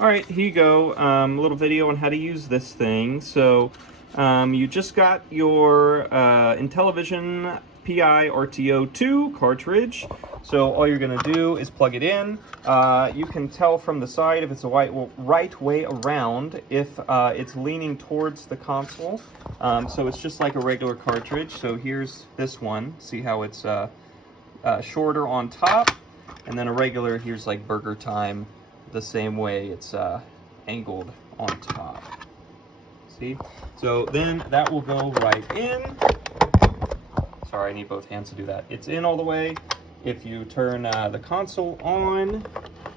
All right, here you go. A little video on how to use this thing. So you just got your Intellivision PiRTO II cartridge. So all you're gonna do is plug it in. You can tell from the side if it's the right way around if it's leaning towards the console. So it's just like a regular cartridge. So here's this one. See how it's shorter on top, and then a regular, here's like Burger Time, the same way it's angled on top. See? So then that will go right in. Sorry, I need both hands to do that. It's in all the way. If you turn the console on,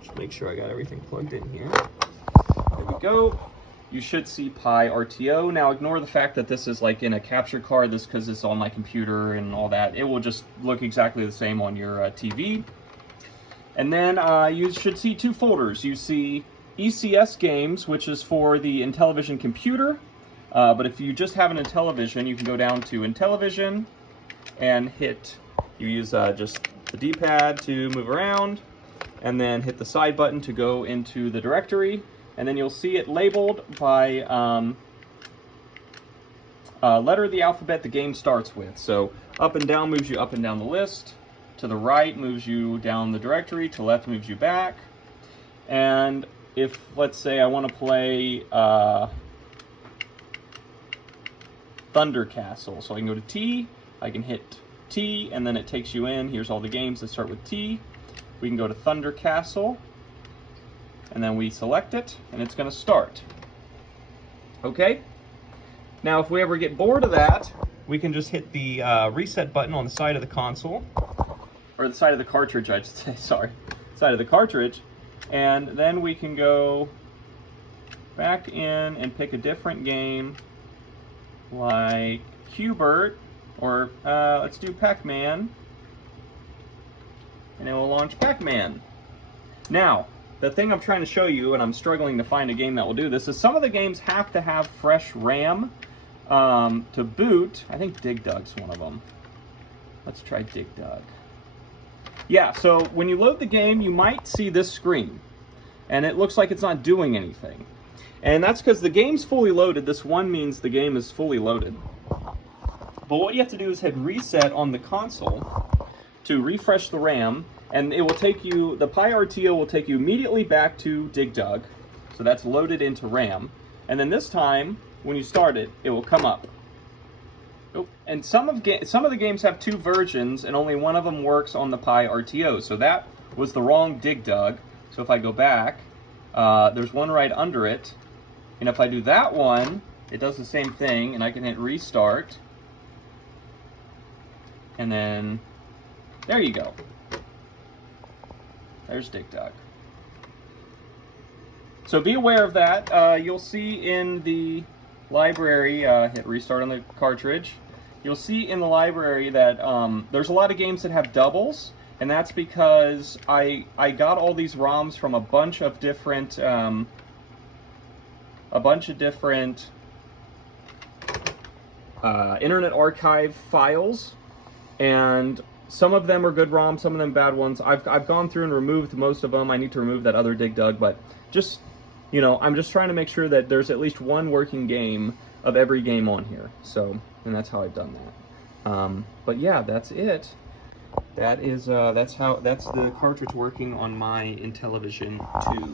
just make sure I got everything plugged in here. There we go. You should see PiRTO. Now ignore the fact that this is like in a capture card. This because it's on my computer and all that. It will just look exactly the same on your TV. And then you should see two folders. You see ECS games, which is for the Intellivision computer. But if you just have an Intellivision, you can go down to Intellivision and hit, you use just the D-pad to move around, and then hit the side button to go into the directory. And then you'll see it labeled by letter of the alphabet the game starts with. So up and down moves you up and down the list. To the right moves you down the directory. To the left moves you back. And if, let's say, I want to play Thunder Castle, so I can go to T, I can hit T, and then it takes you in. Here's all the games that start with T. We can go to Thunder Castle, and then we select it, and it's going to start. Okay? Now, if we ever get bored of that, we can just hit the reset button on the side of the console, or the side of the cartridge, I should say, sorry. Side of the cartridge, and then we can go back in and pick a different game, like Q*bert, or let's do Pac-Man, and it will launch Pac-Man. Now, the thing I'm trying to show you, and I'm struggling to find a game that will do this, is some of the games have to have fresh RAM to boot. I think Dig Dug's one of them. Let's try Dig Dug. Yeah, so when you load the game, you might see this screen, and it looks like it's not doing anything. And that's because the game's fully loaded. This one means the game is fully loaded. But what you have to do is hit reset on the console to refresh the RAM, and it will take you, the PiRTO will take you immediately back to Dig Dug. So that's loaded into RAM. And then this time, when you start it, it will come up. Oh, and some of the games have two versions, and only one of them works on the PiRTO. So that was the wrong Dig Dug. So if I go back, there's one right under it. And if I do that one, it does the same thing, and I can hit restart. And then, there you go. There's Dig Dug. So be aware of that. You'll see in the library, hit restart on the cartridge. You'll see in the library that there's a lot of games that have doubles, and that's because I got all these ROMs from a bunch of different Internet Archive files, and some of them are good ROMs, some of them bad ones. I've gone through and removed most of them. I need to remove that other Dig Dug, but just, you know, I'm just trying to make sure that there's at least one working game of every game on here. So, and that's how I've done that. But yeah, that's it. That is that's the cartridge working on my Intellivision II.